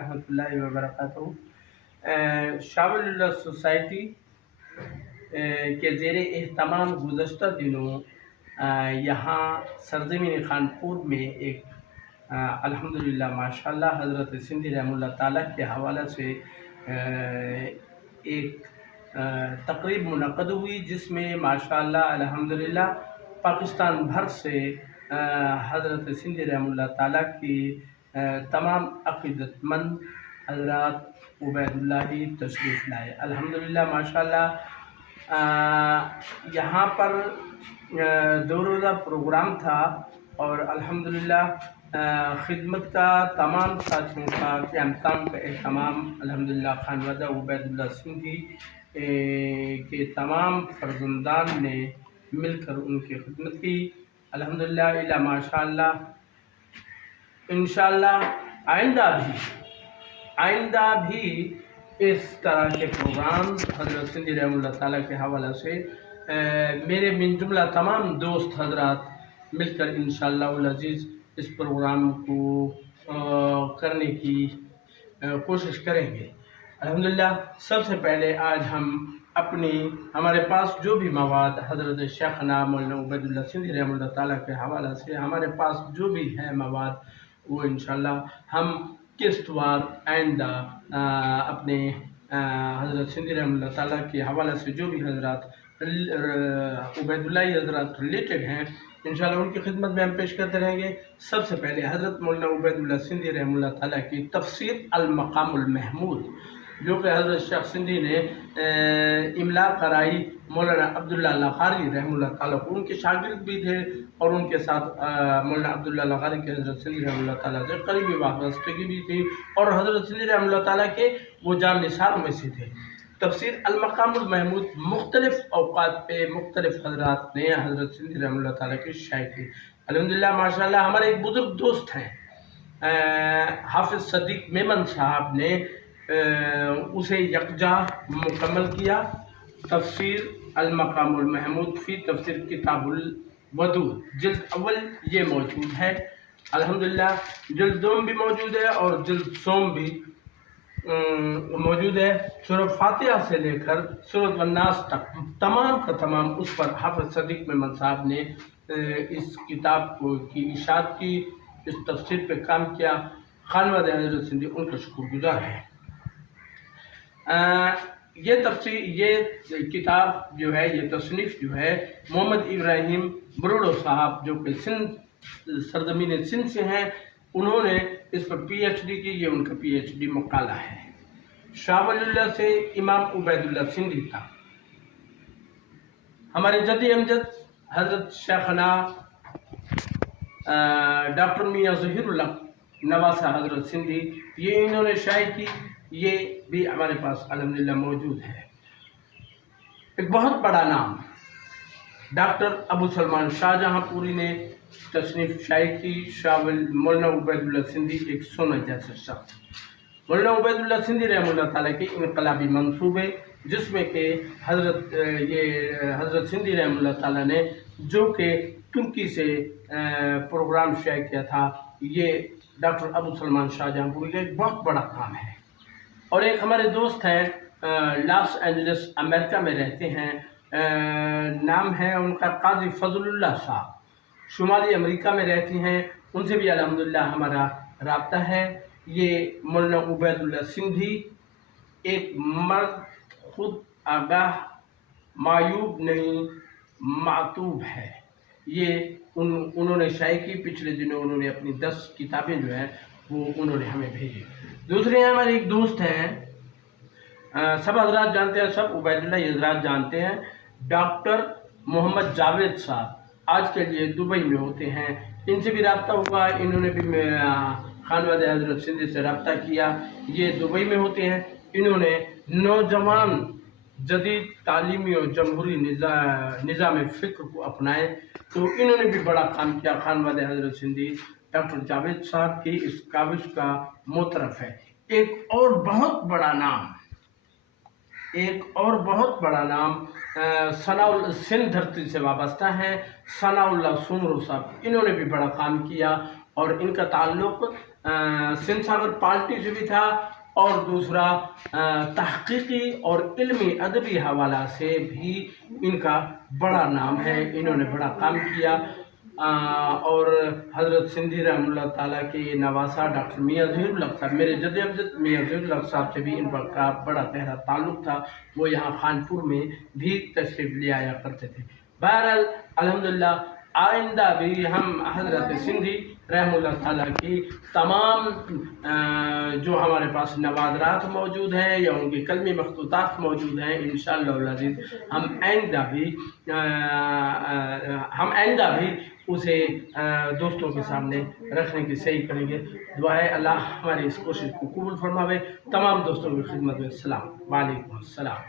रहमतुल्लाहि व बरकातहू। शाह सोसाइटी के ज़ेर एहतमाम गुज़श्ता दिनों यहाँ सरज़मीन खानपुर में एक अल्हम्दुलिल्लाह माशाअल्लाह हज़रत सिंधी रहमतुल्लाह ताला के हवाले से एक तकरीब मुनक़्क़द हुई, जिसमें माशाअल्लाह अल्हम्दुलिल्लाह पाकिस्तान भर से हज़रत सिंधी रहमतुल्लाह ताला की तमाम अक़ीदतमंद हज़रात उबैदुल्लाही तशरीफ़ लाए। अल्हम्दुलिल्लाह माशाअल्लाह यहाँ पर 2 रोज़ा प्रोग्राम था और अल्हम्दुलिल्लाह खिदमत का तमाम साथियों का क़याम का एहतमाम अल्हम्दुलिल्लाह खानवादा उबैदुल्लाह सिंधी के तमाम फ़र्ज़ंदान ने मिलकर उनकी खिदमत की। अल्हम्दुलिल्लाह इला माशाअल्लाह इंशाअल्लाह आइंदा भी इस तरह के प्रोग्राम हज़रत सिंधी रहमतुल्लाह ताला के हवाले से मेरे मिन जुमला तमाम दोस्त हज़रात मिलकर इंशाअल्लाह अज़ीज़ इस प्रोग्राम को करने की कोशिश करेंगे। अल्हम्दुलिल्लाह सबसे पहले आज हमारे पास जो भी मवाद हज़रत शेखना मौलाना उबैदुल्लाह सिंधी रहमतुल्लाह ताला के हवाले से हमारे पास जो भी है मवाद, वो इंशाअल्लाह हम किस्तवार आइंदा अपने हज़रत सिंधी रहमतुल्लाह ताला के हवाले से जो भी हज़रात उबैदुल्लाही हज़रात रिलेटेड हैं इंशाअल्लाह उनकी खिदमत में हम पेश करते रहेंगे। सबसे पहले हज़रत मौलाना उबैदुल्लाह सिंधी रहमतुल्लाह ताला की तफसीर अल-मक़ामुल महमूद, जो कि हज़रत शेख सिंधी ने इमला कराई मौलाना अब्दुल्ला लग़ारी रहमतुल्लाह ताला को, उनके शागिर्द भी थे और उनके साथ मौलाना अब्दुल्ला लग़ारी के हज़रत सिंधी रहमतुल्लाह ताला से करीबी वाबस्तगी भी थी और हज़रत सिंधी रहमतुल्लाह ताला के वो जाननिसार में से थे। तफसीर अल-मक़ामुल महमूद मुख्तलिफ़ औक़ात पे मुख्तलिफ़ हज़रात ने हज़रत सिंधी रहमतुल्लाह ताला की शायरी की। अल्हम्दुलिल्लाह माशाअल्लाह हमारे एक बुज़ुर्ग दोस्त हैं हाफ़िज़ सदीक़ मेमन साहब ने उसे यकजा मुकम्मल किया। तफसीर अल-मक़ामुल महमूद फ़ी तफसीर किताबुल वदूद जिल्द अव्वल ये मौजूद है। अल्हम्दुलिल्लाह जिल्द दोम भी मौजूद है और जिल्द सोम भी मौजूद है। सूरह फातिहा से लेकर सूरह वन्नास तक तमाम का तमाम उस पर हाफ़िज़ सदीक़ मेमन साहब ने इस किताब की इशाअत की, इस तफसीर पे काम किया। खानवादे हज़रत सिंधी उनका शुक्रगुज़ार है। ये किताब जो है, ये तसनीफ़ जो है मोहम्मद इब्राहिम बरोड़ो साहब जो कि सरज़मीन सिंध से हैं, उन्होंने इस पर PhD की, ये उनका PhD मकाला है। शाह वलीउल्लाह से इमाम उबैदुल्लाह सिंधी था। हमारे जद्दी अमजद हज़रत शेखना डॉक्टर मियाँ ज़हीरुल हक़ नवासा हज़रत सिंधी, ये इन्होंने शायरी की, ये भी हमारे पास अल्हम्दुलिल्लाह मौजूद है। एक बहुत बड़ा नाम डॉक्टर अबू सलमान शाहजहाँपुरी ने तसनीफ़ शायरी की। मौलाना उबैदुल्लाह सिंधी एक सोना जैसा शख्स। मौलाना उबैदुल्लाह सिंधी रहमतुल्लाह ताला के इनकलाबी मंसूबे, जिसमें कि हज़रत सिंधी रहमतुल्लाह ताला ने जो कि तुर्की से प्रोग्राम शायद किया था, ये डॉक्टर अबू सलमान शाहजहाँपुरी का एक बहुत बड़ा काम है। और एक हमारे दोस्त हैं लॉस एंजलिस अमेरिका में रहते हैं, नाम है उनका काजी फजलुल्लाह साहब, शुमाली अमेरिका में रहती हैं, उनसे भी अल्हम्दुलिल्लाह हमारा राब्ता है। ये मौलाना उबैदुल्लाह सिंधी एक मर्द खुद आगाह मायूब नहीं मातूब है। ये उन्होंने शायरी की, पिछले दिनों उन्होंने अपनी 10 किताबें जो हैं वो उन्होंने हमें भेजी। दूसरे हमारे एक दोस्त हैं, सब हज़रात जानते हैं, सब उबैदुल्लाह हज़रात जानते हैं, डॉक्टर मोहम्मद जावेद साहब आज के लिए दुबई में होते हैं। इनसे भी रब्ता हुआ, इन्होंने भी खानवादे हज़रत सिंधी से रब्ता किया। ये दुबई में होते हैं। इन्होंने नौजवान जदीद तालीमी और जमहूरी निज़ाम फ़िक्र को अपनाए, तो इन्होंने भी बड़ा काम किया। खानवादे हज़रत सिंधी डॉक्टर जावेद साहब की इस काविश का मोतरफ है। एक और बहुत बड़ा नाम सनाउल सिंध धरती से वाबस्ता हैं, सनाउल्लाह सुमरो साहब, इन्होंने भी बड़ा काम किया और इनका ताल्लुक़ سندھ ساگر پارٹی سے بھی تھا، اور دوسرا تحقیقی اور علمی ادبی حوالہ سے بھی ان کا بڑا نام ہے، انہوں نے بڑا کام کیا۔ اور حضرت سندھی رحمۃ اللہ تعالیٰ کے نواسا ڈاکٹر میاں ظہیر الحق صاحب، میرے جد امجد میاں ظہیر الحق صاحب سے بھی ان کا بڑا گہرا تعلق تھا، وہ یہاں خانپور میں بھی تشریف لے آیا کرتے تھے۔ بہرحال الحمدللہ آئندہ بھی ہم حضرت سندھی رحمۃ اللہ تعالیٰ کی تمام جو ہمارے پاس نوادرات موجود ہیں یا ان کی کلمی مخطوطات موجود ہیں، انشاءاللہ العزیز ہم آئندہ بھی اسے دوستوں کے سامنے رکھنے کی صحیح کریں گے۔ دعا ہے اللہ ہماری اس کوشش کو قبول فرماوے۔ تمام دوستوں کی خدمت میں السلام، وعلیکم السلام۔